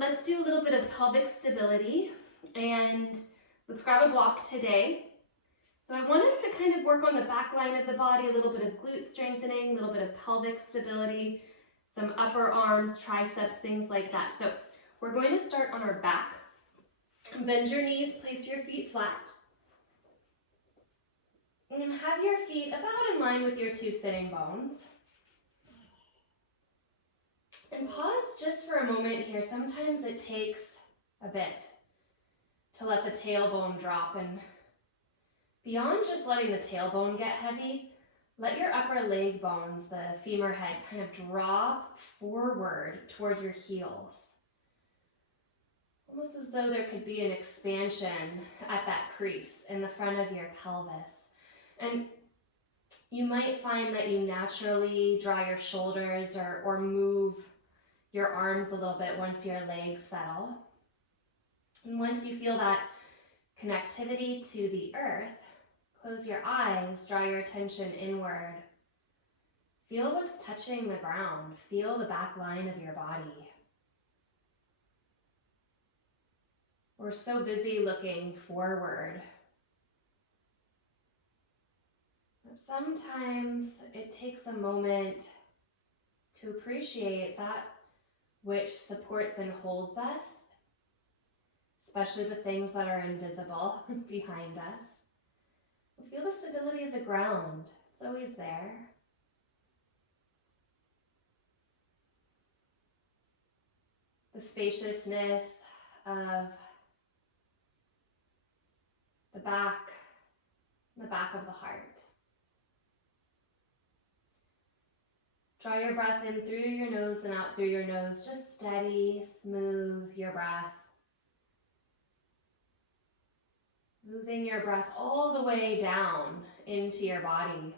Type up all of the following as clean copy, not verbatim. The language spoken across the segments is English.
let's do a little bit of pelvic stability, and let's grab a block today. So I want us to kind of work on the back line of the body, a little bit of glute strengthening, a little bit of pelvic stability, some upper arms, triceps, things like that. So we're going to start on our back. Bend your knees, place your feet flat. And have your feet about in line with your two sitting bones. And pause just for a moment here. Sometimes it takes a bit to let the tailbone drop, and beyond just letting the tailbone get heavy, let your upper leg bones, the femur head, kind of drop forward toward your heels. Almost as though there could be an expansion at that crease in the front of your pelvis. And you might find that you naturally draw your shoulders or move your arms a little bit once your legs settle. And once you feel that connectivity to the earth, close your eyes, draw your attention inward. Feel what's touching the ground. Feel the back line of your body. We're so busy looking forward, but sometimes it takes a moment to appreciate that which supports and holds us, especially the things that are invisible behind us. Feel the stability of the ground. It's always there. The spaciousness of the back of the heart. Draw your breath in through your nose and out through your nose. Just steady, smooth your breath. Moving your breath all the way down into your body.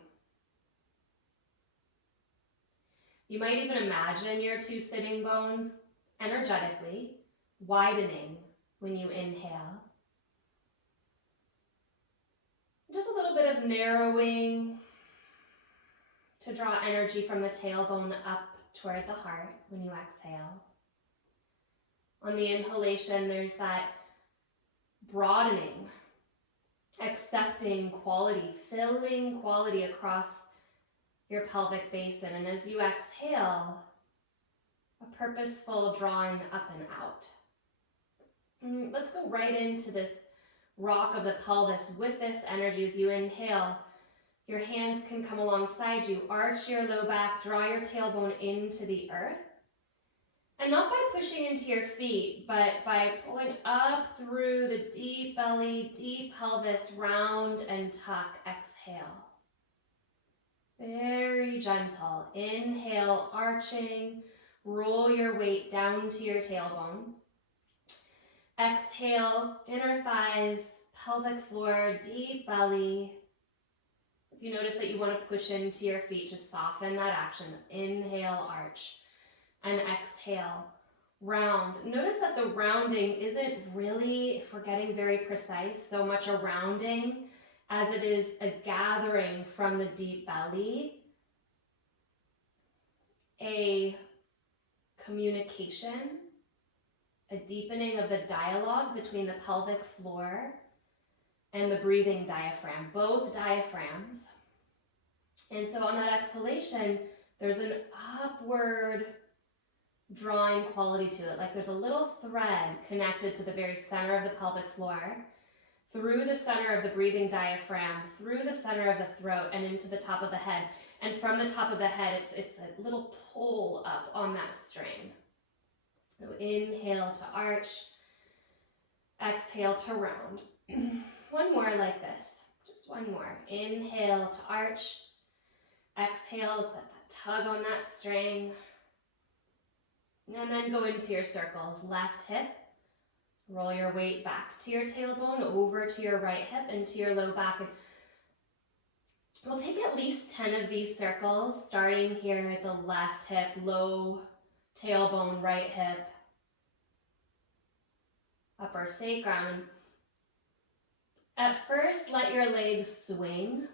You might even imagine your two sitting bones energetically widening when you inhale. Just a little bit of narrowing to draw energy from the tailbone up toward the heart when you exhale. On the inhalation, there's that broadening, accepting quality, filling quality across your pelvic basin. And as you exhale, a purposeful drawing up and out. Let's go right into this rock of the pelvis with this energy. As you inhale, your hands can come alongside you. Arch your low back, draw your tailbone into the earth. And not by pushing into your feet, but by pulling up through the deep belly, deep pelvis, round and tuck. Exhale. Very gentle. Inhale, arching. Roll your weight down to your tailbone. Exhale, inner thighs, pelvic floor, deep belly. If you notice that you want to push into your feet, just soften that action. Inhale, arch. And exhale, round. Notice that the rounding isn't really, if we're getting very precise, so much a rounding as it is a gathering from the deep belly, a communication, a deepening of the dialogue between the pelvic floor and the breathing diaphragm, both diaphragms. And so on that exhalation, there's an upward drawing quality to it, like there's a little thread connected to the very center of the pelvic floor, through the center of the breathing diaphragm, through the center of the throat, and into the top of the head. And from the top of the head, it's a little pull up on that string. So inhale to arch, exhale to round. One more like this, just one more. Inhale to arch, exhale, let that tug on that string. And then go into your circles. Left hip, roll your weight back to your tailbone, over to your right hip, into your low back. And we'll take at least 10 of these circles, starting here at the left hip, low tailbone, right hip, upper sacrum. At first, let your legs swing.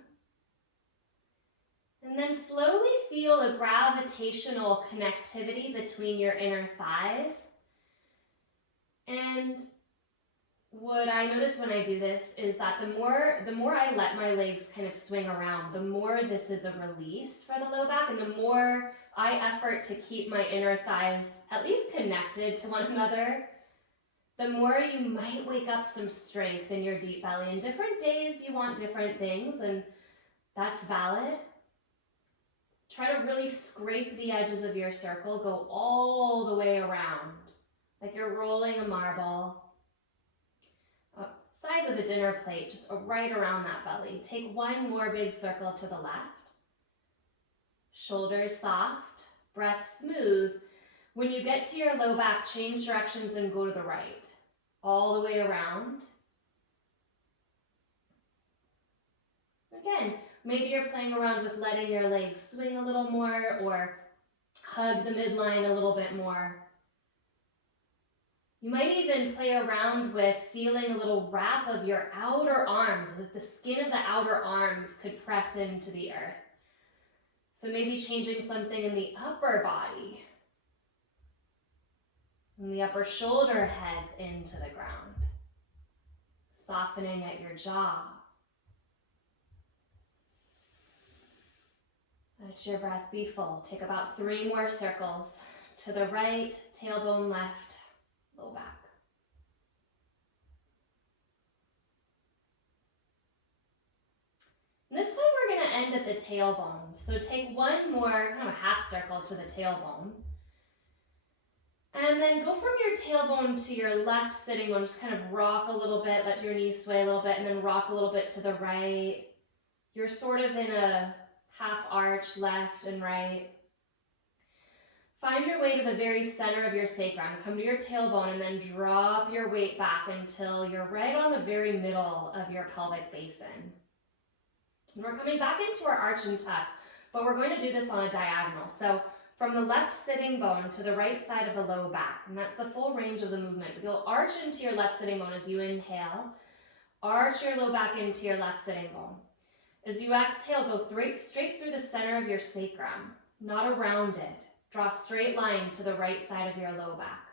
And then slowly feel a gravitational connectivity between your inner thighs And what I notice when I do this is that the more I let my legs kind of swing around, the more this is a release for the low back, and the more I effort to keep my inner thighs at least connected to one another, the more you might wake up some strength in your deep belly. And different days you want different things, and that's valid. Try to really scrape the edges of your circle, go all the way around, like you're rolling a marble. Size of a dinner plate, just right around that belly. Take one more big circle to the left. Shoulders soft, breath smooth. When you get to your low back, change directions and go to the right. All the way around. Again, maybe you're playing around with letting your legs swing a little more or hug the midline a little bit more. You might even play around with feeling a little wrap of your outer arms, that the skin of the outer arms could press into the earth. So maybe changing something in the upper body. And the upper shoulder heads into the ground. Softening at your jaw. Let your breath be full. Take about 3 more circles. To the right, tailbone left, low back. And this time we're going to end at the tailbone. So take one more, kind of a half circle to the tailbone. And then go from your tailbone to your left sitting bone. Just kind of rock a little bit, let your knees sway a little bit, and then rock a little bit to the right. You're sort of in a half arch, left and right. Find your way to the very center of your sacrum. Come to your tailbone and then drop your weight back until you're right on the very middle of your pelvic basin. And we're coming back into our arch and tuck, but we're going to do this on a diagonal. So from the left sitting bone to the right side of the low back, and that's the full range of the movement. You'll arch into your left sitting bone as you inhale. Arch your low back into your left sitting bone. As you exhale, go straight through the center of your sacrum, not around it. Draw a straight line to the right side of your low back.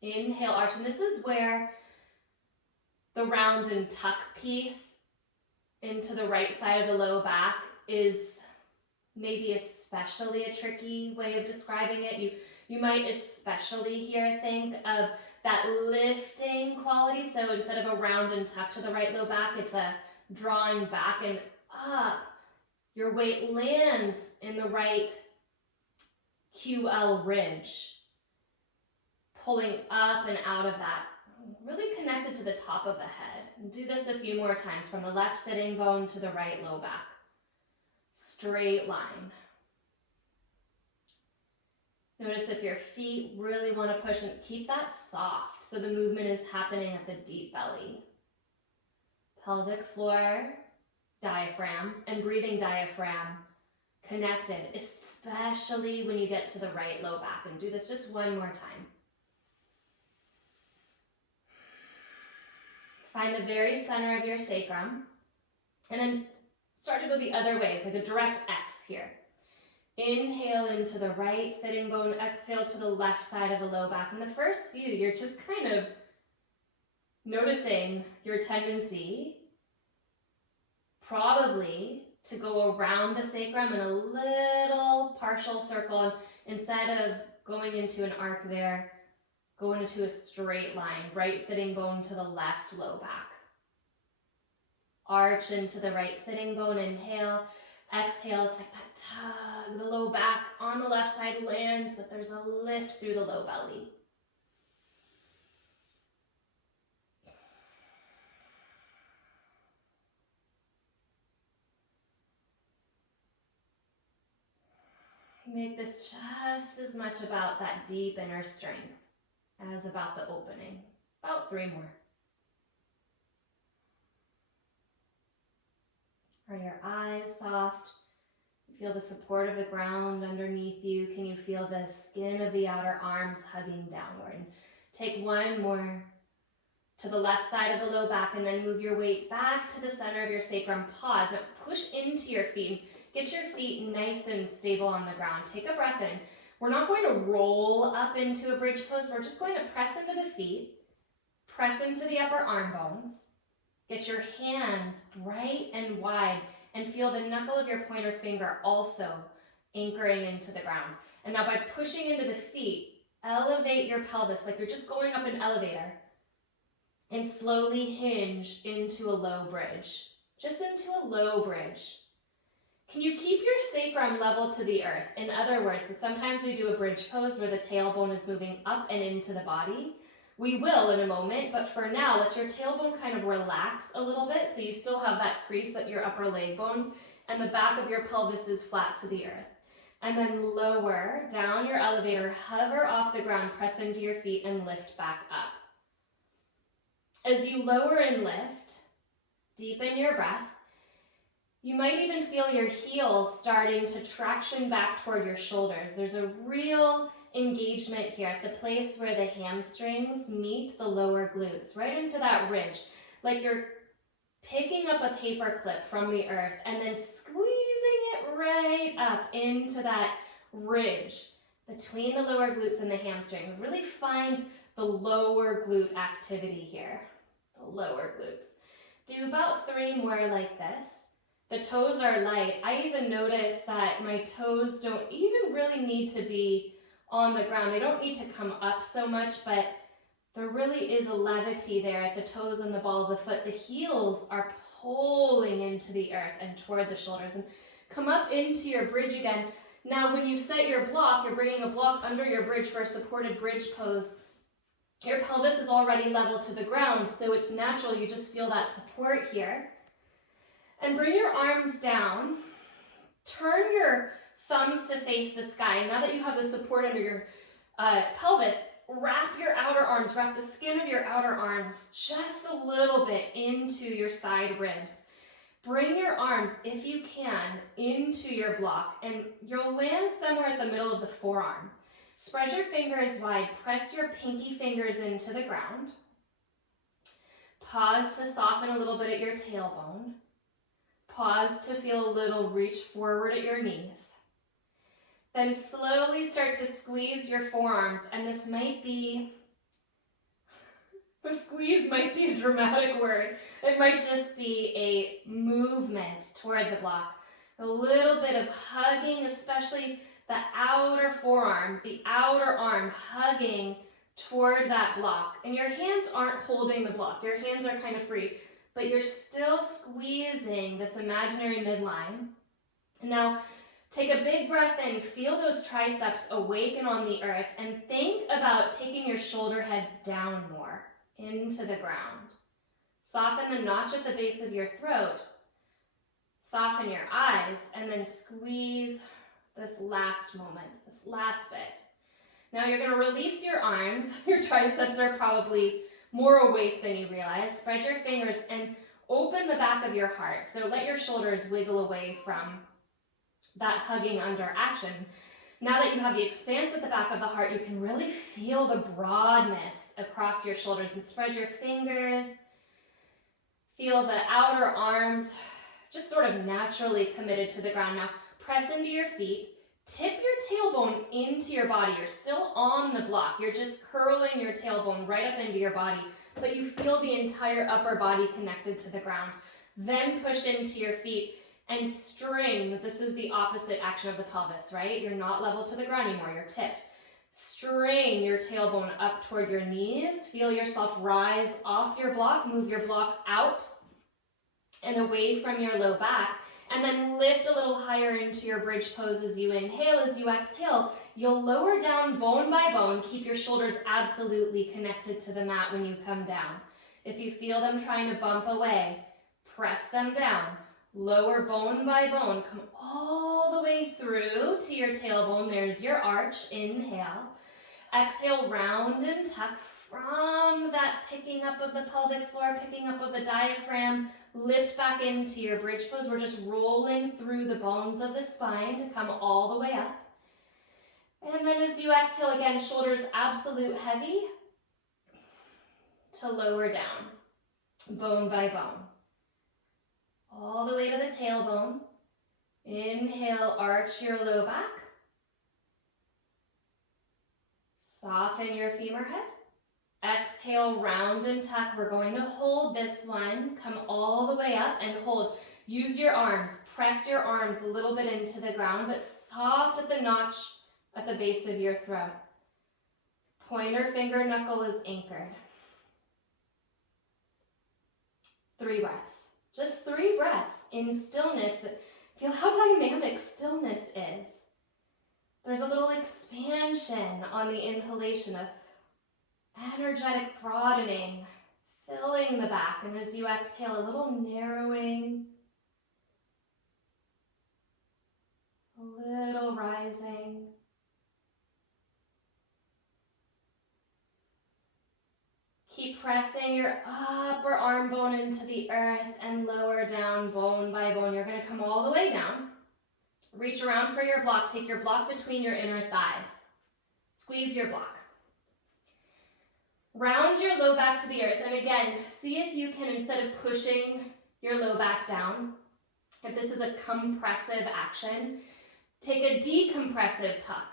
Inhale, arch, and this is where the round and tuck piece into the right side of the low back is maybe especially a tricky way of describing it. You might especially here think of that lifting quality. So instead of a round and tuck to the right low back, it's a drawing back and up. Your weight lands in the right QL ridge, pulling up and out of that, really connected to the top of the head. And do this a few more times from the left sitting bone to the right low back. Straight line. Notice if your feet really want to push, and keep that soft so the movement is happening at the deep belly. Pelvic floor, diaphragm, and breathing diaphragm connected, especially when you get to the right low back. And do this just one more time. Find the very center of your sacrum, and then start to go the other way, like a direct X here. Inhale into the right sitting bone, exhale to the left side of the low back. In the first few, you're just kind of noticing your tendency probably to go around the sacrum in a little partial circle. Instead of going into an arc there, go into a straight line, right sitting bone to the left low back. Arch into the right sitting bone, inhale. Exhale, it's like that tug, the low back on the left side lands, but there's a lift through the low belly. Make this just as much about that deep inner strength as about the opening. About 3 more. Are your eyes soft? You feel the support of the ground underneath you. Can you feel the skin of the outer arms hugging downward? And take one more to the left side of the low back, and then move your weight back to the center of your sacrum. Pause and push into your feet. Get your feet nice and stable on the ground. Take a breath in. We're not going to roll up into a bridge pose. We're just going to press into the feet, press into the upper arm bones. Get your hands bright and wide and feel the knuckle of your pointer finger also anchoring into the ground. And now by pushing into the feet, elevate your pelvis like you're just going up an elevator and slowly hinge into a low bridge. Just into a low bridge. Can you keep your sacrum level to the earth? In other words, so sometimes we do a bridge pose where the tailbone is moving up and into the body. We will in a moment, but for now, let your tailbone kind of relax a little bit so you still have that crease at your upper leg bones and the back of your pelvis is flat to the earth. And then lower down your elevator, hover off the ground, press into your feet and lift back up. As you lower and lift, deepen your breath. You might even feel your heels starting to traction back toward your shoulders. There's a real engagement here at the place where the hamstrings meet the lower glutes, right into that ridge, like you're picking up a paper clip from the earth and then squeezing it right up into that ridge between the lower glutes and the hamstring. Really find the lower glute activity here, the lower glutes. Do about 3 more like this. The toes are light. I even notice that my toes don't even really need to be on the ground. They don't need to come up so much, but there really is a levity there at the toes and the ball of the foot. The heels are pulling into the earth and toward the shoulders. And come up into your bridge again. Now when you set your block, you're bringing a block under your bridge for a supported bridge pose. Your pelvis is already level to the ground, so it's natural. You just feel that support here. And bring your arms down. Turn your thumbs to face the sky. Now that you have the support under your pelvis, wrap your outer arms, wrap the skin of your outer arms just a little bit into your side ribs. Bring your arms, if you can, into your block, and you'll land somewhere at the middle of the forearm. Spread your fingers wide, press your pinky fingers into the ground. Pause to soften a little bit at your tailbone. Pause to feel a little reach forward at your knees. Then slowly start to squeeze your forearms, and this might be, squeeze might be a dramatic word. It might just be a movement toward the block. A little bit of hugging, especially the outer forearm, the outer arm hugging toward that block. And your hands aren't holding the block. Your hands are kind of free, but you're still squeezing this imaginary midline. Now, take a big breath in, feel those triceps awaken on the earth, and think about taking your shoulder heads down more into the ground. Soften the notch at the base of your throat. Soften your eyes, and then squeeze this last moment, this last bit. Now you're going to release your arms. Your triceps are probably more awake than you realize. Spread your fingers and open the back of your heart. So let your shoulders wiggle away from that hugging under action. Now that you have the expanse at the back of the heart, you can really feel the broadness across your shoulders and spread your fingers. Feel the outer arms just sort of naturally committed to the ground. Now press into your feet. Tip your tailbone into your body. You're still on the block. You're just curling your tailbone right up into your body, but you feel the entire upper body connected to the ground. Then push into your feet and string. This is the opposite action of the pelvis, right? You're not level to the ground anymore. You're tipped. String your tailbone up toward your knees. Feel yourself rise off your block. Move your block out and away from your low back. And then lift a little higher into your bridge pose as you inhale. As you exhale, you'll lower down bone by bone. Keep your shoulders absolutely connected to the mat when you come down. If you feel them trying to bump away, press them down. Lower bone by bone. Come all the way through to your tailbone. There's your arch. Inhale. Exhale, round and tuck from that picking up of the pelvic floor, picking up of the diaphragm. Lift back into your bridge pose. We're just rolling through the bones of the spine to come all the way up. And then as you exhale again, shoulders absolute heavy to lower down, bone by bone. All the way to the tailbone. Inhale, arch your low back. Soften your femur head. Exhale, round and tuck. We're going to hold this one. Come all the way up and hold. Use your arms. Press your arms a little bit into the ground, but soft at the notch at the base of your throat. Pointer finger knuckle is anchored. 3 breaths. Just 3 breaths in stillness. Feel how dynamic stillness is. There's a little expansion on the inhalation of energetic broadening, filling the back, and as you exhale, a little narrowing, a little rising. Keep pressing your upper arm bone into the earth and lower down bone by bone. You're going to come all the way down. Reach around for your block. Take your block between your inner thighs. Squeeze your block. Round your low back to the earth. And again, see if you can, instead of pushing your low back down, if this is a compressive action, take a decompressive tuck.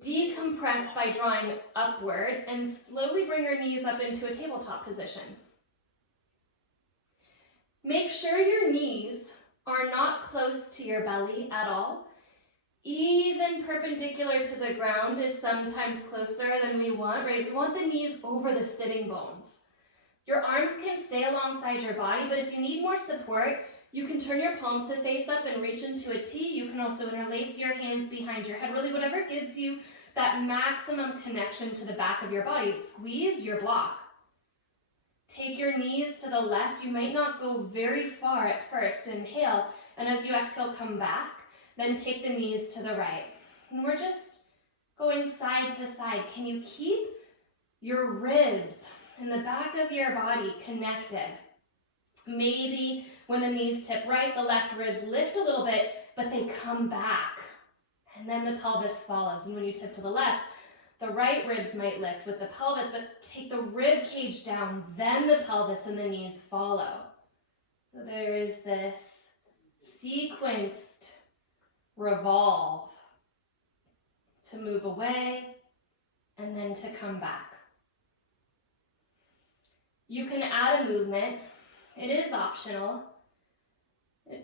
Decompress by drawing upward and slowly bring your knees up into a tabletop position. Make sure your knees are not close to your belly at all. Even perpendicular to the ground is sometimes closer than we want, right? We want the knees over the sitting bones. Your arms can stay alongside your body, but if you need more support, you can turn your palms to face up and reach into a T. You can also interlace your hands behind your head, really whatever gives you that maximum connection to the back of your body. Squeeze your block. Take your knees to the left. You might not go very far at first. Inhale, and as you exhale, come back. Then take the knees to the right. And we're just going side to side. Can you keep your ribs and the back of your body connected? Maybe when the knees tip right, the left ribs lift a little bit, but they come back. And then the pelvis follows. And when you tip to the left, the right ribs might lift with the pelvis, but take the rib cage down, then the pelvis and the knees follow. So there is this sequenced revolve to move away and then to come back. You can add a movement. It is optional.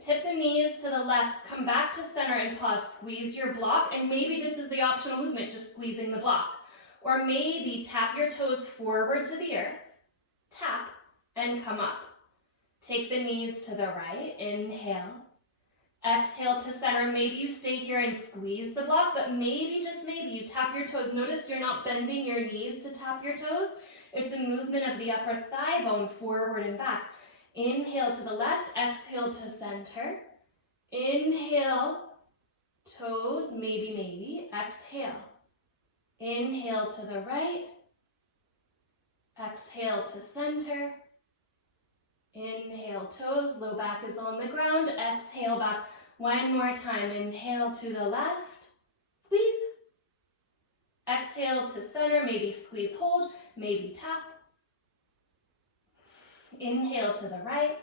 Tip the knees to the left, come back to center and pause. Squeeze your block, and maybe this is the optional movement, just squeezing the block. Or maybe tap your toes forward to the earth, tap, and come up. Take the knees to the right, inhale. Exhale to center. Maybe you stay here and squeeze the block, but maybe, just maybe, you tap your toes. Notice you're not bending your knees to tap your toes. It's a movement of the upper thigh bone forward and back. Inhale to the left, exhale to center. Inhale, toes, maybe, maybe. Exhale. Inhale to the right. Exhale to center. Inhale, toes, low back is on the ground. Exhale back. One more time. Inhale to the left. Squeeze. Exhale to center. Maybe squeeze, hold. Maybe tap. Inhale to the right.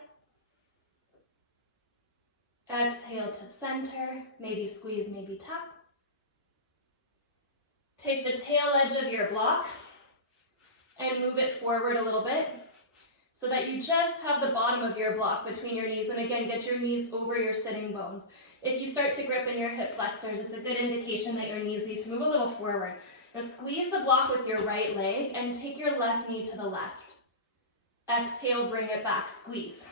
Exhale to center. Maybe squeeze, maybe tap. Take the tail edge of your block and move it forward a little bit so that you just have the bottom of your block between your knees. And again, get your knees over your sitting bones. If you start to grip in your hip flexors, it's a good indication that your knees need to move a little forward. Now squeeze the block with your right leg and take your left knee to the left. Exhale, bring it back, squeeze.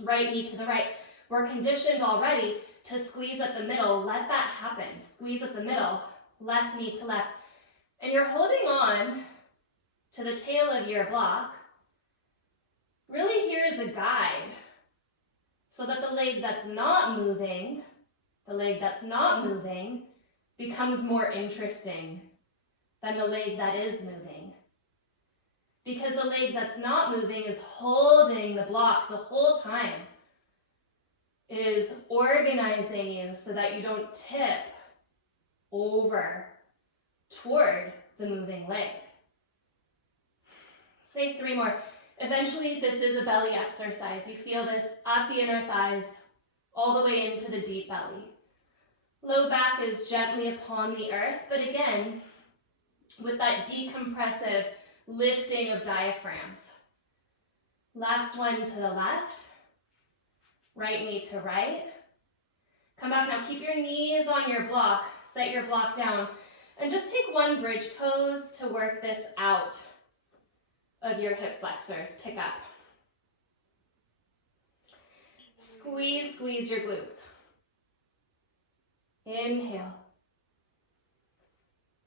Right knee to the right. We're conditioned already to squeeze at the middle. Let that happen. Squeeze at the middle, left knee to left. And you're holding on to the tail of your block. Really, here is a guide so that the leg that's not moving, becomes more interesting than the leg that is moving. Because the leg that's not moving is holding the block the whole time, is organizing you so that you don't tip over toward the moving leg. Say 3 more. Eventually, this is a belly exercise. You feel this at the inner thighs, all the way into the deep belly. Low back is gently upon the earth, but again, with that decompressive lifting of diaphragms. Last one to the left, right knee to right. Come back now, keep your knees on your block, set your block down, and just take one bridge pose to work this out of your hip flexors. Pick up. Squeeze, squeeze your glutes. Inhale.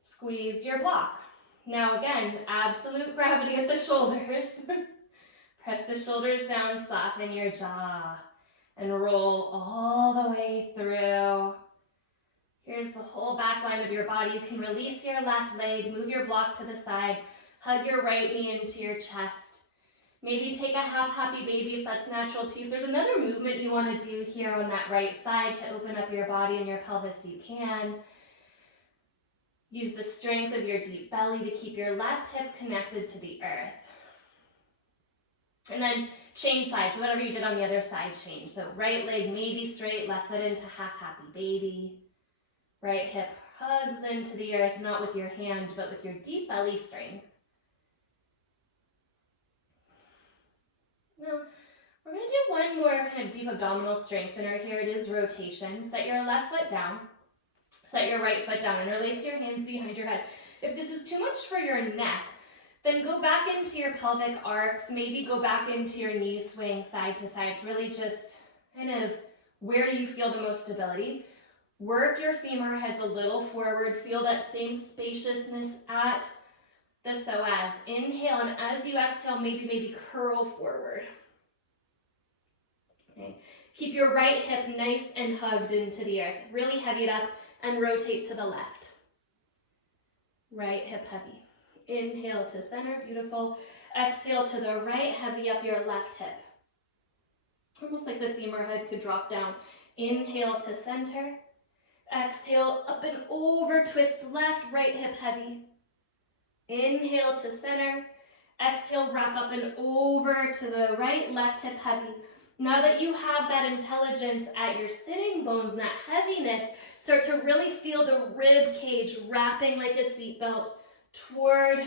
Squeeze your block. Now again, absolute gravity at the shoulders. Press the shoulders down, soften your jaw, and roll all the way through. Here's the whole back line of your body. You can release your left leg, move your block to the side, hug your right knee into your chest. Maybe take a half happy baby if that's natural to you. If there's another movement you want to do here on that right side to open up your body and your pelvis, you can. Use the strength of your deep belly to keep your left hip connected to the earth. And then change sides, whatever you did on the other side, change. So right leg maybe straight, left foot into half happy baby. Right hip hugs into the earth, not with your hand, but with your deep belly strength. Now, we're going to do one more kind of deep abdominal strengthener here. It is rotation. Set your left foot down. Set your right foot down. Interlace your hands behind your head. If this is too much for your neck, then go back into your pelvic arcs. Maybe go back into your knee swing side to side. It's really just kind of where you feel the most stability. Work your femur heads a little forward. Feel that same spaciousness at the psoas. Inhale, and as you exhale, maybe curl forward. Okay. Keep your right hip nice and hugged into the earth. Really heavy it up and rotate to the left. Right hip heavy. Inhale to center, beautiful. Exhale to the right, heavy up your left hip. Almost like the femur head could drop down. Inhale to center. Exhale, up and over, twist left, right hip heavy. Inhale to center. Exhale, wrap up and over to the right, left hip heavy. Now that you have that intelligence at your sitting bones and that heaviness, start to really feel the rib cage wrapping like a seatbelt toward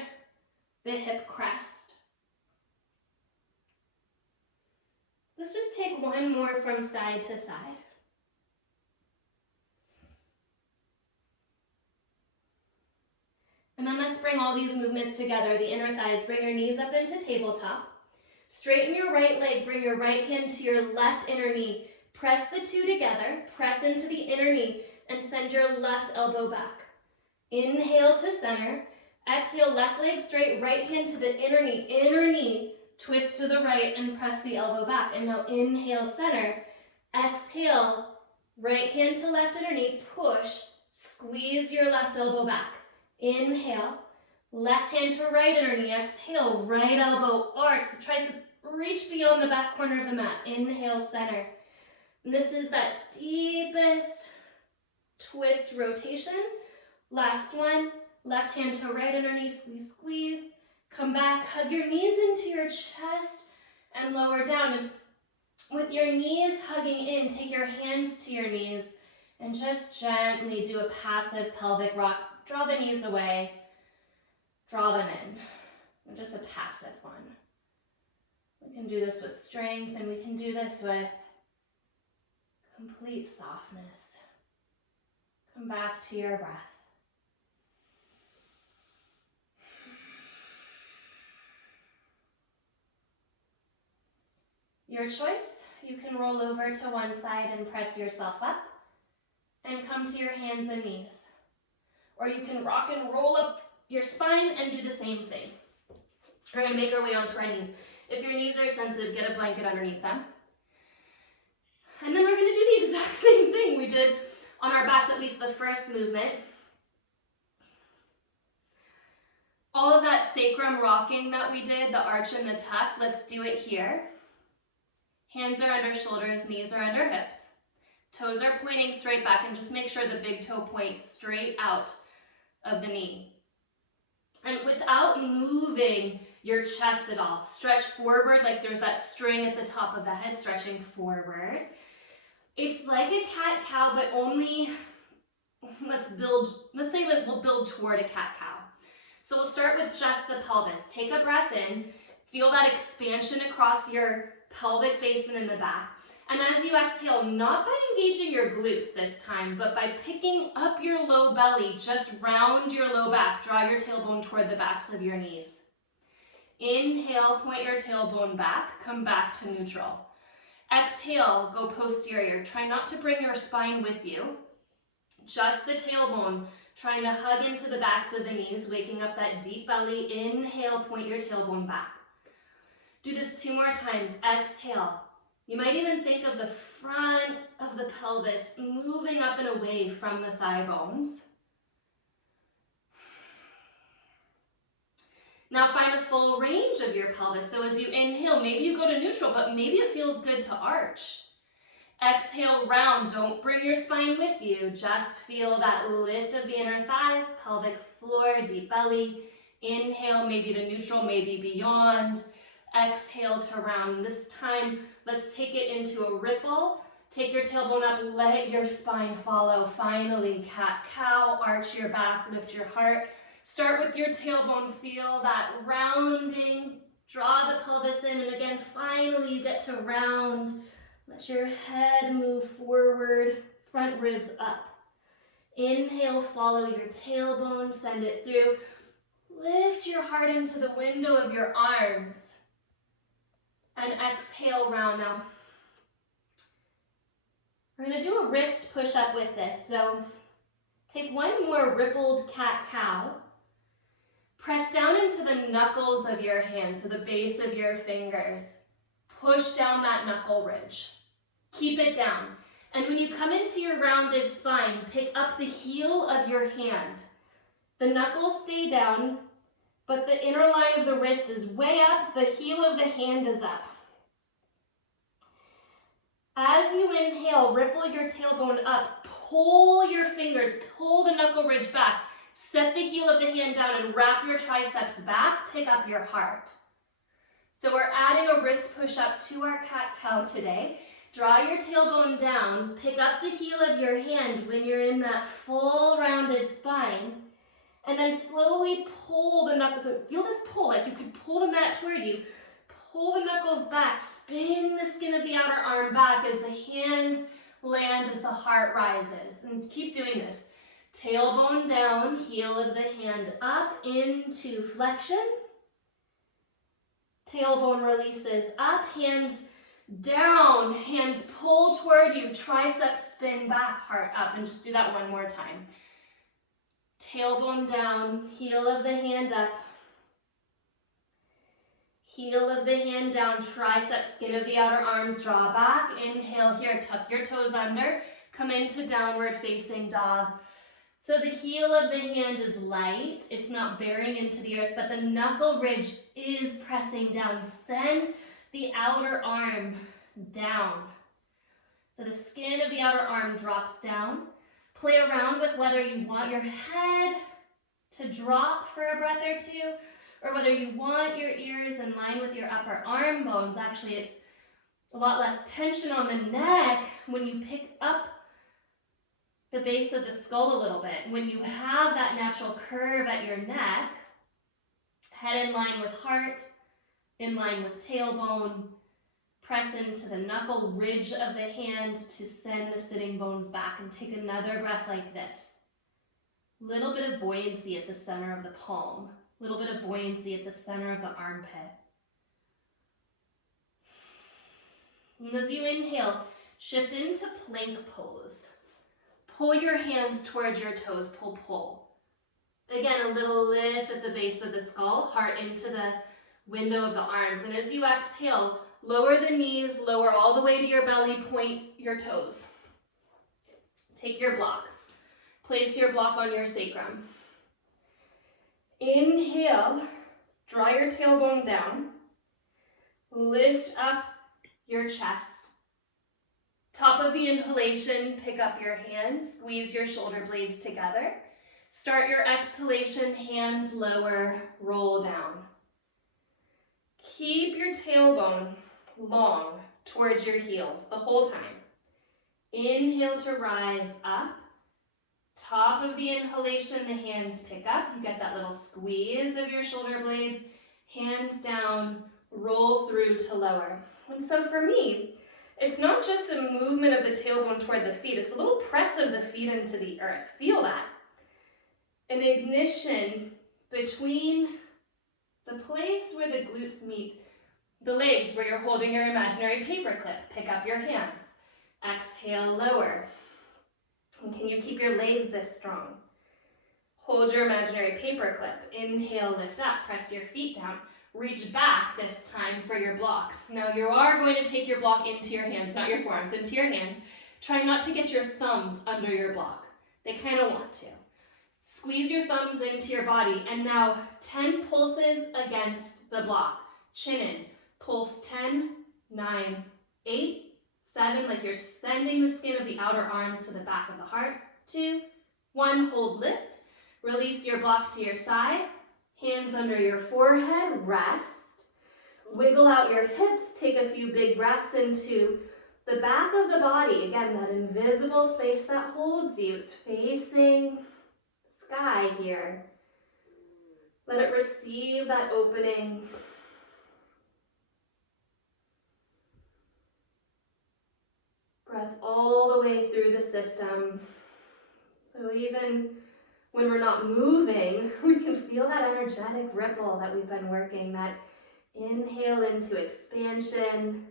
the hip crest. Let's just take one more from side to side. And then let's bring all these movements together. The inner thighs, bring your knees up into tabletop. Straighten your right leg, bring your right hand to your left inner knee. Press the two together, press into the inner knee, and send your left elbow back. Inhale to center. Exhale, left leg straight, right hand to the inner knee, twist to the right and press the elbow back. And now inhale, center. Exhale, right hand to left inner knee, push, squeeze your left elbow back. Inhale, left hand to right inner knee, exhale, right elbow arcs. Try to reach beyond the back corner of the mat. Inhale, center. And this is that deepest twist rotation. Last one, left hand to right inner knee, squeeze, squeeze. Come back, hug your knees into your chest and lower down. And with your knees hugging in, take your hands to your knees and just gently do a passive pelvic rock. Draw the knees away, draw them in. And just a passive one. We can do this with strength, and we can do this with complete softness. Come back to your breath. Your choice, you can roll over to one side and press yourself up and come to your hands and knees. Or you can rock and roll up your spine and do the same thing. We're going to make our way onto our knees. If your knees are sensitive, get a blanket underneath them. And then we're going to do the exact same thing we did on our backs, at least the first movement. All of that sacrum rocking that we did, the arch and the tuck, let's do it here. Hands are under shoulders, knees are under hips. Toes are pointing straight back, and just make sure the big toe points straight out of the knee. And without moving your chest at all, stretch forward like there's that string at the top of the head stretching forward. It's like a cat-cow, but only, let's say we'll build toward a cat-cow. So we'll start with just the pelvis. Take a breath in, feel that expansion across your pelvic basin in the back. And as you exhale, not by engaging your glutes this time, but by picking up your low belly, just round your low back, draw your tailbone toward the backs of your knees. Inhale, point your tailbone back, come back to neutral. Exhale, go posterior. Try not to bring your spine with you, just the tailbone, trying to hug into the backs of the knees, waking up that deep belly. Inhale, point your tailbone back. Do this 2 more times. Exhale. You might even think of the front of the pelvis moving up and away from the thigh bones. Now find the full range of your pelvis. So as you inhale, maybe you go to neutral, but maybe it feels good to arch. Exhale, round. Don't bring your spine with you. Just feel that lift of the inner thighs, pelvic floor, deep belly. Inhale, maybe to neutral, maybe beyond. Exhale to round. This time, let's take it into a ripple. Take your tailbone up, let your spine follow. Finally, cat-cow, arch your back, lift your heart. Start with your tailbone, feel that rounding. Draw the pelvis in, and again, finally you get to round. Let your head move forward, front ribs up. Inhale, follow your tailbone, send it through. Lift your heart into the window of your arms. And exhale, round. Now, we're going to do a wrist push-up with this. So take one more rippled cat-cow. Press down into the knuckles of your hands, so the base of your fingers. Push down that knuckle ridge. Keep it down. And when you come into your rounded spine, pick up the heel of your hand. The knuckles stay down, but the inner line of the wrist is way up, the heel of the hand is up. As you inhale, ripple your tailbone up, pull your fingers, pull the knuckle ridge back, set the heel of the hand down and wrap your triceps back, pick up your heart. So we're adding a wrist push-up to our cat-cow today. Draw your tailbone down, pick up the heel of your hand when you're in that full rounded spine, and then slowly pull the knuckles. So feel this pull, like you could pull the mat toward you. Pull the knuckles back, spin the skin of the outer arm back as the hands land, as the heart rises. And keep doing this. Tailbone down, heel of the hand up into flexion. Tailbone releases up, hands down, hands pull toward you, triceps spin back, heart up. And just do that one more time. Tailbone down, heel of the hand up. Heel of the hand down, triceps, skin of the outer arms, draw back. Inhale here, tuck your toes under. Come into downward facing dog. So the heel of the hand is light. It's not bearing into the earth, but the knuckle ridge is pressing down. Send the outer arm down. So the skin of the outer arm drops down. Play around with whether you want your head to drop for a breath or two, or whether you want your ears in line with your upper arm bones. Actually, it's a lot less tension on the neck when you pick up the base of the skull a little bit. When you have that natural curve at your neck, head in line with heart, in line with tailbone, press into the knuckle ridge of the hand to send the sitting bones back, and take another breath like this. Little bit of buoyancy at the center of the palm. Little bit of buoyancy at the center of the armpit. And as you inhale, shift into plank pose. Pull your hands towards your toes, pull, pull. Again, a little lift at the base of the skull, heart into the window of the arms. And as you exhale, lower the knees, lower all the way to your belly, point your toes. Take your block. Place your block on your sacrum. Inhale, draw your tailbone down. Lift up your chest. Top of the inhalation, pick up your hands, squeeze your shoulder blades together. Start your exhalation, hands lower, roll down. Keep your tailbone long towards your heels the whole time. Inhale to rise up. Top of the inhalation, the hands pick up. You get that little squeeze of your shoulder blades. Hands down, roll through to lower. And so for me, it's not just a movement of the tailbone toward the feet. It's a little press of the feet into the earth. Feel that. An ignition between the place where the glutes meet the legs, where you're holding your imaginary paperclip. Pick up your hands. Exhale, lower. And can you keep your legs this strong? Hold your imaginary paperclip. Inhale, lift up. Press your feet down. Reach back this time for your block. Now you are going to take your block into your hands, not your forearms, into your hands. Try not to get your thumbs under your block. They kind of want to. Squeeze your thumbs into your body, and now 10 pulses against the block. Chin in. Pulse 10, 9, 8, 7, like you're sending the skin of the outer arms to the back of the heart. 2, 1, hold, lift. Release your block to your side. Hands under your forehead, rest. Wiggle out your hips, take a few big breaths into the back of the body. Again, that invisible space that holds you. It's facing sky here. Let it receive that opening. Breath all the way through the system. So even when we're not moving, we can feel that energetic ripple that we've been working, that inhale into expansion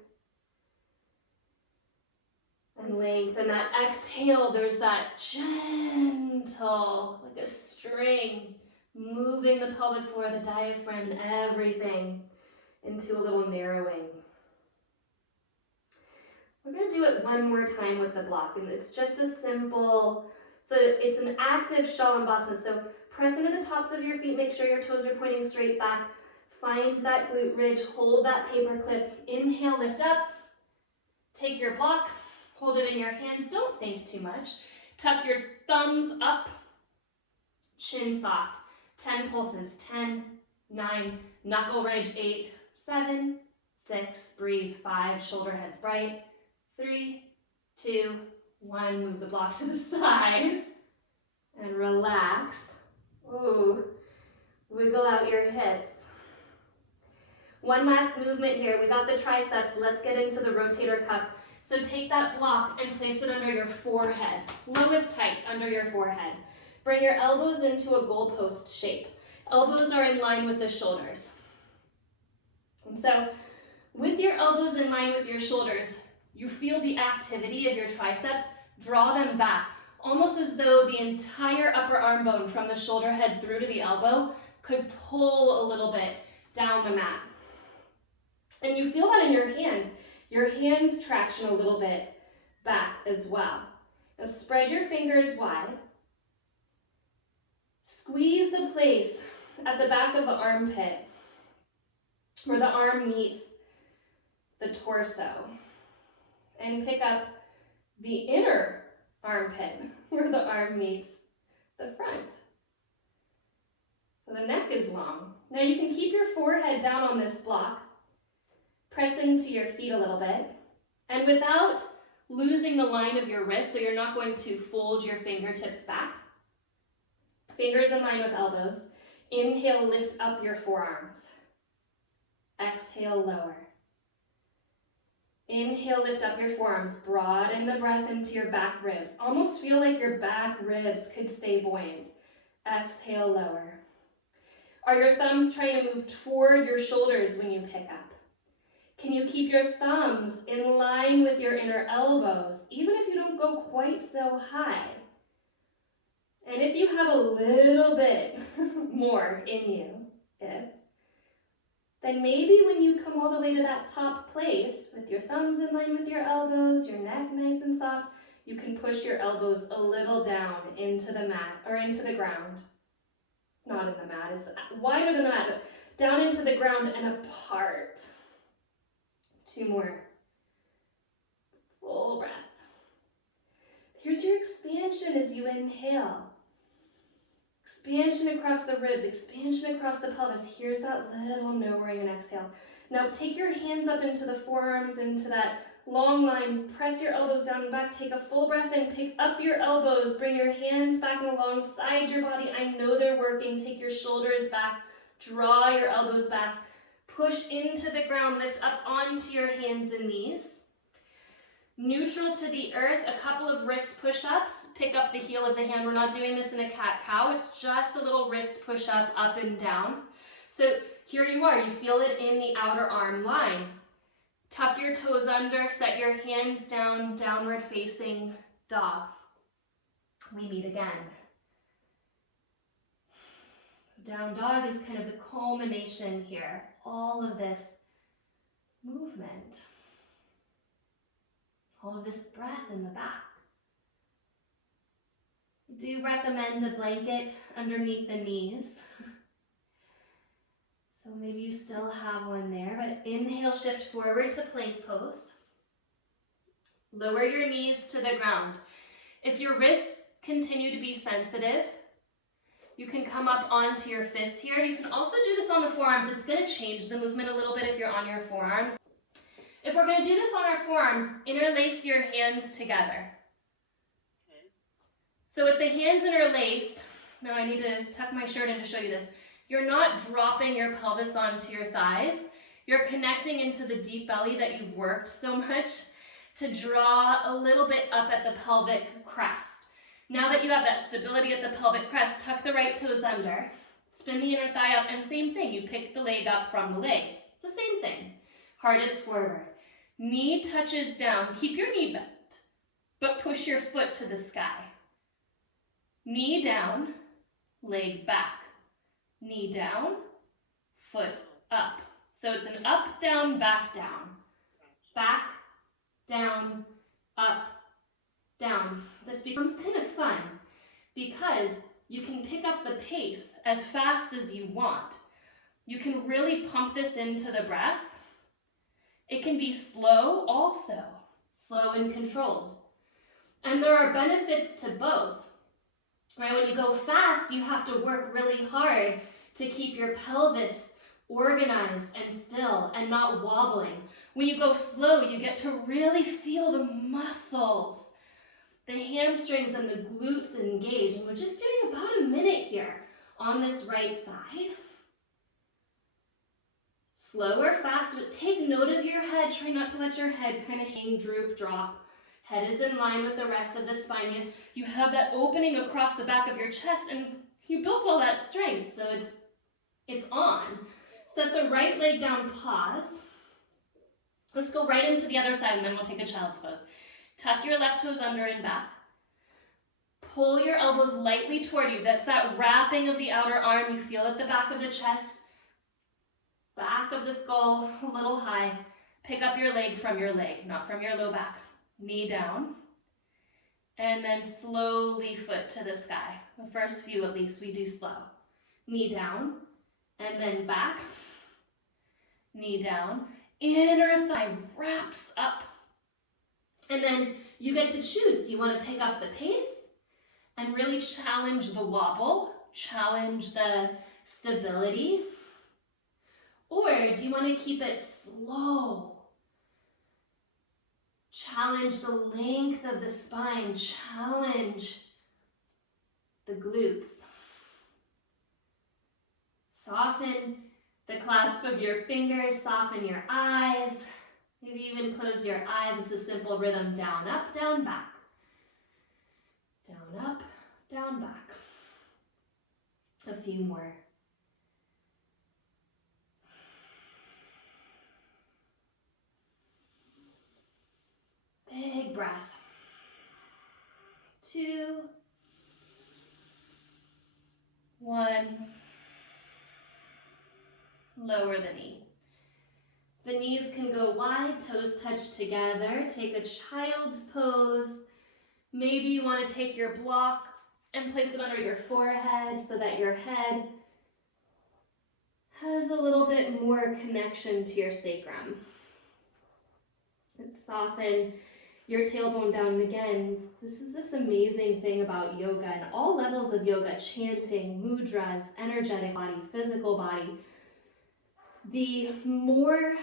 and length, and that exhale, there's that gentle, like a string, moving the pelvic floor, the diaphragm, and everything into a little narrowing. We're going to do it one more time with the block, and it's just a simple, so it's an active Shalambhasana, so press into the tops of your feet, make sure your toes are pointing straight back, find that glute ridge, hold that paperclip, inhale, lift up, take your block, hold it in your hands, don't think too much, tuck your thumbs up, chin soft, 10 pulses, 10, 9, knuckle ridge, 8, 7, 6, breathe, 5, shoulder heads bright, 3, 2, 1, move the block to the side and relax. Ooh, wiggle out your hips. One last movement here. We got the triceps. Let's get into the rotator cuff. So take that block and place it under your forehead, lowest height under your forehead. Bring your elbows into a goalpost shape. Elbows are in line with the shoulders. And so with your elbows in line with your shoulders, you feel the activity of your triceps, draw them back, almost as though the entire upper arm bone from the shoulder head through to the elbow could pull a little bit down the mat. And you feel that in your hands traction a little bit back as well. Now spread your fingers wide. Squeeze the place at the back of the armpit where the arm meets the torso. And pick up the inner armpit where the arm meets the front. So the neck is long. Now you can keep your forehead down on this block. Press into your feet a little bit. And without losing the line of your wrist, so you're not going to fold your fingertips back. Fingers in line with elbows. Inhale, lift up your forearms. Exhale, lower. Inhale, lift up your forearms, broaden the breath into your back ribs. Almost feel like your back ribs could stay buoyant. Exhale, lower. Are your thumbs trying to move toward your shoulders when you pick up? Can you keep your thumbs in line with your inner elbows, even if you don't go quite so high? And if you have a little bit more in you, then maybe when you come all the way to that top place, with your thumbs in line with your elbows, your neck nice and soft, you can push your elbows a little down into the mat, or into the ground. It's not in the mat, it's wider than the mat, but down into the ground and apart. 2 more. Full breath. Here's your expansion as you inhale. Expansion across the ribs, expansion across the pelvis. Here's that little lowering and exhale. Now take your hands up into the forearms, into that long line. Press your elbows down and back. Take a full breath in. Pick up your elbows. Bring your hands back and alongside your body. I know they're working. Take your shoulders back. Draw your elbows back. Push into the ground. Lift up onto your hands and knees. Neutral to the earth, a couple of wrist push-ups. Pick up the heel of the hand. We're not doing this in a cat-cow. It's just a little wrist push-up up and down. So here you are. You feel it in the outer arm line. Tuck your toes under. Set your hands down, downward facing dog. We meet again. Down dog is kind of the culmination here. All of this movement. All of this breath in the back. I do recommend a blanket underneath the knees. So maybe you still have one there, but inhale, shift forward to plank pose. Lower your knees to the ground. If your wrists continue to be sensitive, you can come up onto your fists here. You can also do this on the forearms. It's going to change the movement a little bit if you're on your forearms. If we're going to do this on our forearms, interlace your hands together. So with the hands interlaced, now I need to tuck my shirt in to show you this. You're not dropping your pelvis onto your thighs. You're connecting into the deep belly that you've worked so much to draw a little bit up at the pelvic crest. Now that you have that stability at the pelvic crest, tuck the right toes under, spin the inner thigh up, and same thing, you pick the leg up from the leg. It's the same thing. Heart is forward. Knee touches down. Keep your knee bent, but push your foot to the sky. Knee down, leg back. Knee down, foot up. So it's an up, down, back, down. Back, down, up, down. This becomes kind of fun because you can pick up the pace as fast as you want. You can really pump this into the breath. It can be slow also, slow and controlled. And there are benefits to both. Right? When you go fast, you have to work really hard to keep your pelvis organized and still and not wobbling. When you go slow, you get to really feel the muscles, the hamstrings and the glutes engage. And we're just doing about a minute here on this right side. Slower, faster. Take note of your head. Try not to let your head kind of hang, droop, drop. Head is in line with the rest of the spine. You have that opening across the back of your chest, and you built all that strength, so it's on. Set the right leg down, pause. Let's go right into the other side, and then we'll take a child's pose. Tuck your left toes under and back. Pull your elbows lightly toward you. That's that wrapping of the outer arm. You feel at the back of the chest, back of the skull, a little high. Pick up your leg from your leg, not from your low back. Knee down, and then slowly foot to the sky. The first few at least we do slow. Knee down, and then back, knee down, inner thigh wraps up. And then you get to choose. Do you want to pick up the pace and really challenge the wobble, challenge the stability? Or do you want to keep it slow? Challenge the length of the spine, challenge the glutes. Soften the clasp of your fingers, soften your eyes. Maybe even close your eyes. It's a simple rhythm. Down, up, down, back. Down, up, down, back. A few more. Big breath. 2, 1. Lower the knee. The knees can go wide, toes touch together. Take a child's pose. Maybe you want to take your block and place it under your forehead so that your head has a little bit more connection to your sacrum. And soften your tailbone down. And again, this is this amazing thing about yoga and all levels of yoga, chanting, mudras, energetic body, physical body. The more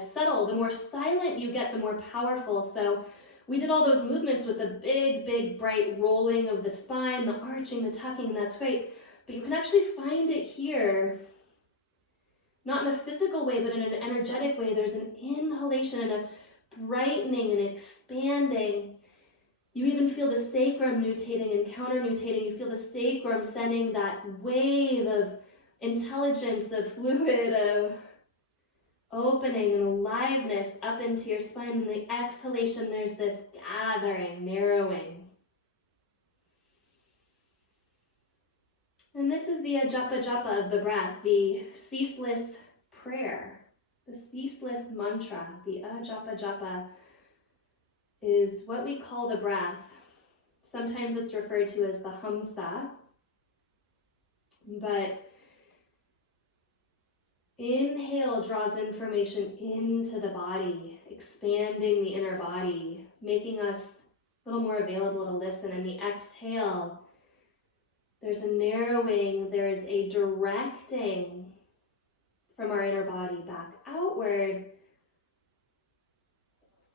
subtle, the more silent you get, the more powerful. So we did all those movements with the big, big, bright rolling of the spine, the arching, the tucking, and that's great. But you can actually find it here, not in a physical way, but in an energetic way. There's an inhalation and a brightening and expanding. You even feel the sacrum nutating and counter-nutating. You feel the sacrum sending that wave of intelligence, of fluid, of opening and aliveness up into your spine. And the exhalation, there's this gathering, narrowing. And this is the japa japa of the breath, the ceaseless prayer, the ceaseless mantra. The japa japa is what we call the breath. Sometimes it's referred to as the hamsa, but inhale draws information into the body, expanding the inner body, making us a little more available to listen. And the exhale, there's a narrowing, there's a directing from our inner body back outward.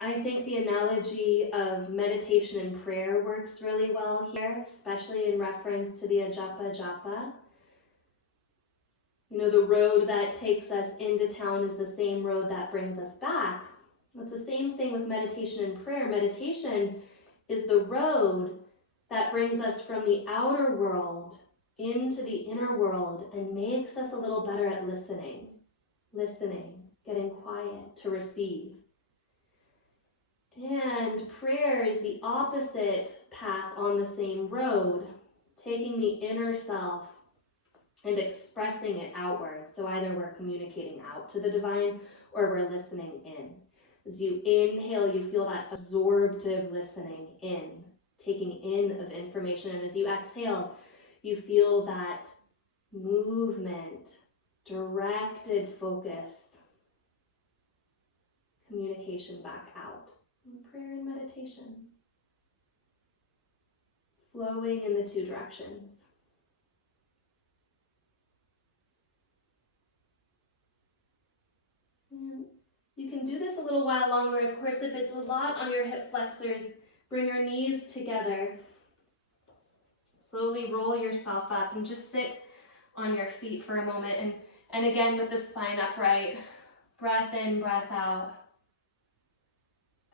I think the analogy of meditation and prayer works really well here, especially in reference to the japa japa. You know, the road that takes us into town is the same road that brings us back. It's the same thing with meditation and prayer. Meditation is the road that brings us from the outer world into the inner world and makes us a little better at listening, getting quiet to receive. And prayer is the opposite path on the same road, taking the inner self and expressing it outward. So either we're communicating out to the divine or we're listening in. As you inhale, you feel that absorptive listening in, taking in of information. And as you exhale, you feel that movement, directed focus, communication back out. Prayer and meditation, flowing in the two directions. And you can do this a little while longer. Of course, if it's a lot on your hip flexors, bring your knees together. Slowly roll yourself up and just sit on your feet for a moment. And again, with the spine upright, breath in, breath out.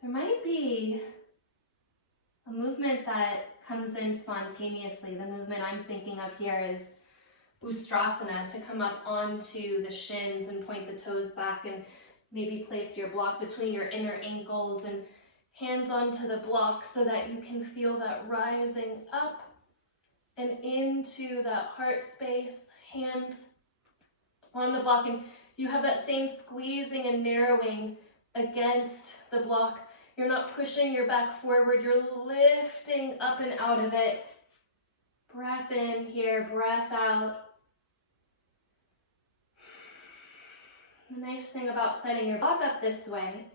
There might be a movement that comes in spontaneously. The movement I'm thinking of here is Ustrasana, to come up onto the shins and point the toes back and maybe place your block between your inner ankles and hands onto the block so that you can feel that rising up and into that heart space, hands on the block, and you have that same squeezing and narrowing against the block. You're not pushing your back forward, you're lifting up and out of it. Breath in here, breath out. The nice thing about setting your block up this way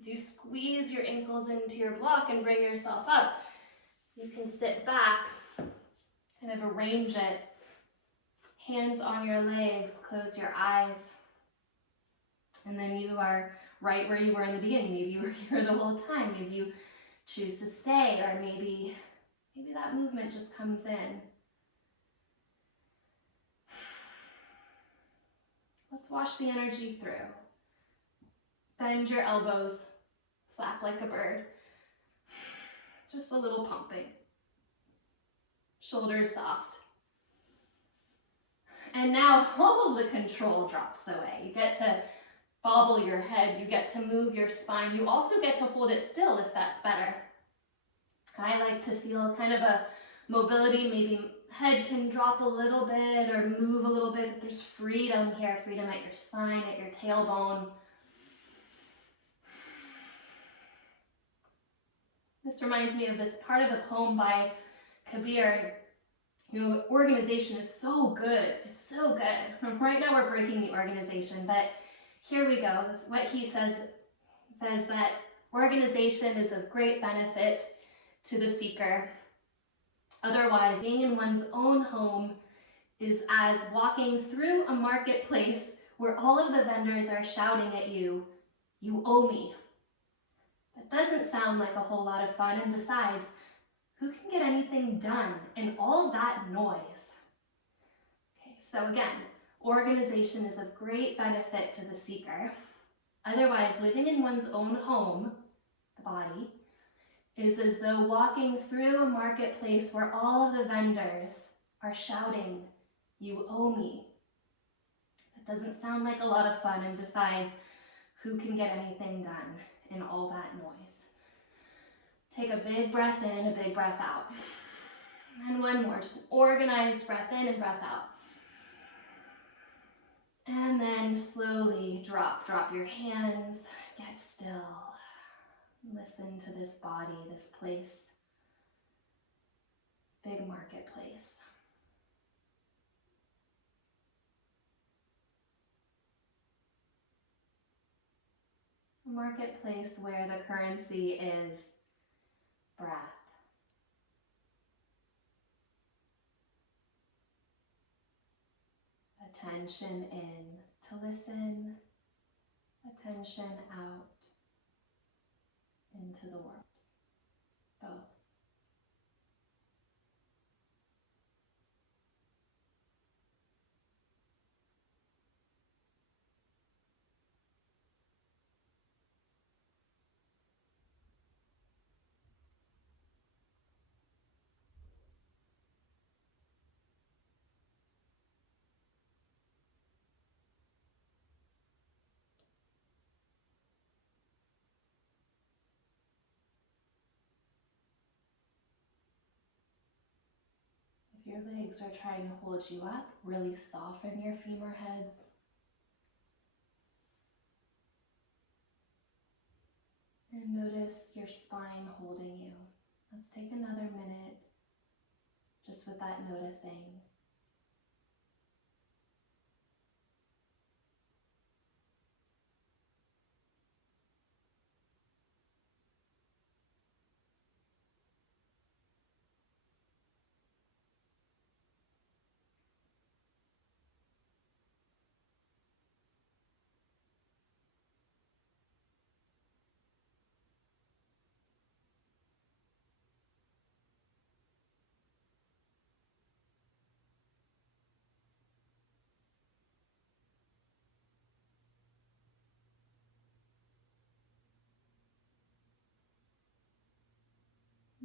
is you squeeze your ankles into your block and bring yourself up. So you can sit back, kind of arrange it. Hands on your legs, close your eyes. And then you are right where you were in the beginning. Maybe you were here the whole time. Maybe you choose to stay, or maybe that movement just comes in. Let's wash the energy through. Bend your elbows, flap like a bird. Just a little pumping. Shoulders soft. And now all of the control drops away. You get to bobble your head, you get to move your spine, you also get to hold it still if that's better. I like to feel kind of a mobility, maybe head can drop a little bit or move a little bit, but there's freedom here, freedom at your spine, at your tailbone. This reminds me of this part of a poem by Kabir. You know, organization is so good, it's so good. Right now we're breaking the organization, but here we go. That's what he says that organization is of great benefit to the seeker. Otherwise, being in one's own home is as walking through a marketplace where all of the vendors are shouting at you, "You owe me." That doesn't sound like a whole lot of fun, and besides, who can get anything done in all that noise? Okay, so again, organization is of great benefit to the seeker. Otherwise, living in one's own home, the body, is as though walking through a marketplace where all of the vendors are shouting, "You owe me." That doesn't sound like a lot of fun, and besides, who can get anything done in all that noise? Take a big breath in and a big breath out. And one more, just an organized breath in and breath out. And then slowly drop your hands, get still. Listen to this body, this place, this big marketplace. A marketplace where the currency is breath. Attention in to listen, attention out into the world. Both. If your legs are trying to hold you up, really soften your femur heads. And notice your spine holding you. Let's take another minute just with that noticing.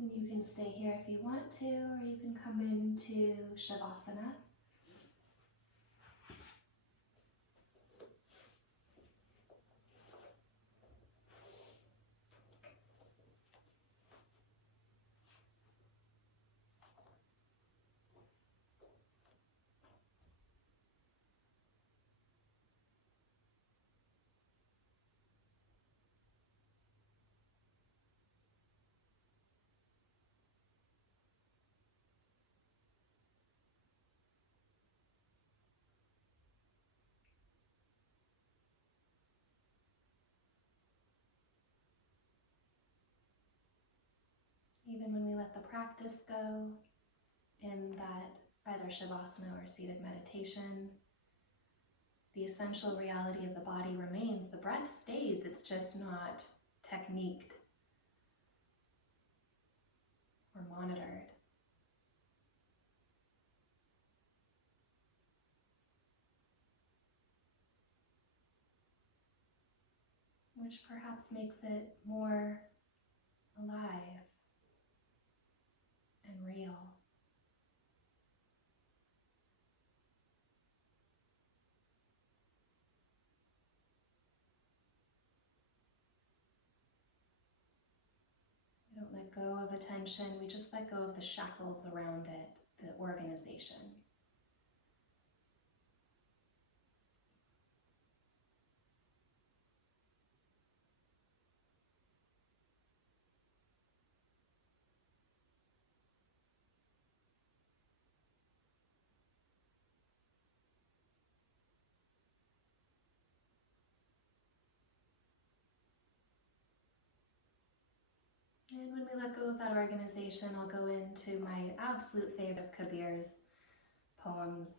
You can stay here if you want to, or you can come into Shavasana. Even when we let the practice go in that either Shavasana or seated meditation, the essential reality of the body remains. The breath stays, it's just not techniqued or monitored. Which perhaps makes it more alive and real. We don't let go of attention, we just let go of the shackles around it, the organization. And when we let go of that organization, I'll go into my absolute favorite of Kabir's poems.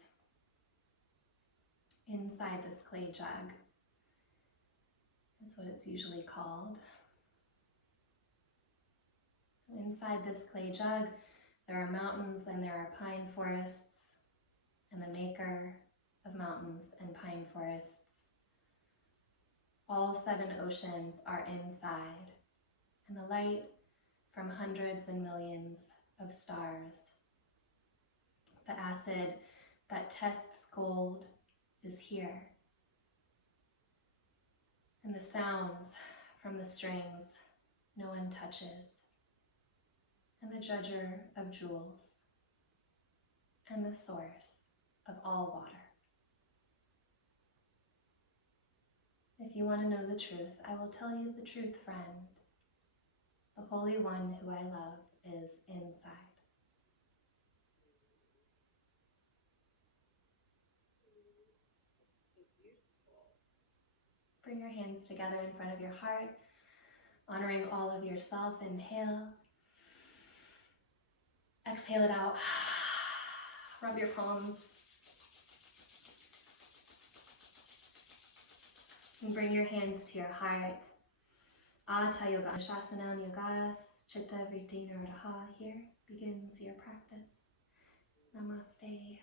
inside this clay jug is what it's usually called. Inside this clay jug, there are mountains and there are pine forests, and the maker of mountains and pine forests. All 7 oceans are inside, and the light from hundreds and millions of stars. The acid that tests gold is here. And the sounds from the strings no one touches, and the judger of jewels, and the source of all water. If you want to know the truth, I will tell you the truth, friend. The Holy One who I love is inside. Bring your hands together in front of your heart, honoring all of yourself. Inhale. Exhale it out. Rub your palms. And bring your hands to your heart. Ata Yoga Shasanam Yogas Chitta Vritti Nirodha. Here begins your practice. Namaste.